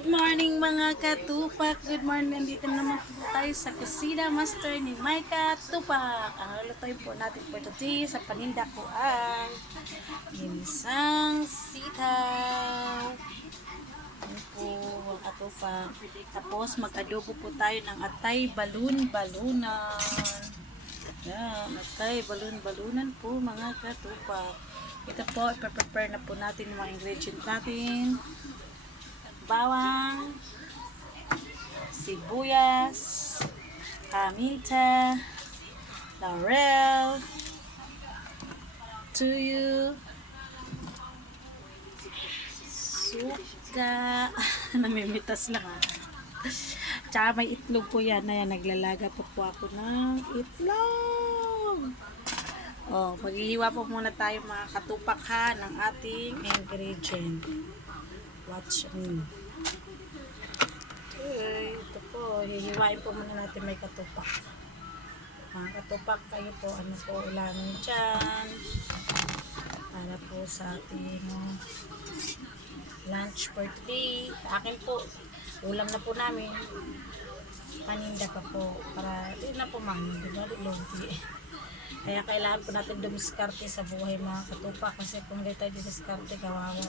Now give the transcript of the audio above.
Good morning mga katupak. Good morning. Nandito naman po tayo sa kusina master ni Maika Tupak. Ang lulutuin po natin for today sa paninda ko ang ginisang sitaw. Yan po mga katupak. Tapos mag-adobo po tayo ng atay balun-balunan. Yan, atay balun-balunan po mga katupak. Ito po, i-prepare na po natin yung mga ingredients natin. Bawang, sibuyas, paminta, laurel, tuyo, suka, namimitas lang ha. Tsaka may itlog po yan. Ayan, naglalaga po ako ng itlog. Oh, maghihiwa po muna tayo mga katupak ha ng ating ingredient. Watch me. Okay, ito po, hihiwain po muna natin may katupak. Mga katupak kayo po, ano po, ulamin dyan. Para po sa ating lunch for today. Sa akin po, ulam na po namin. Paninda pa po. Para, yun na po mami, diba? Lugi. Kaya kailangan po natin dumiskarte sa buhay mga katupak. Kasi kung hindi tayo dumiskarte, kawawa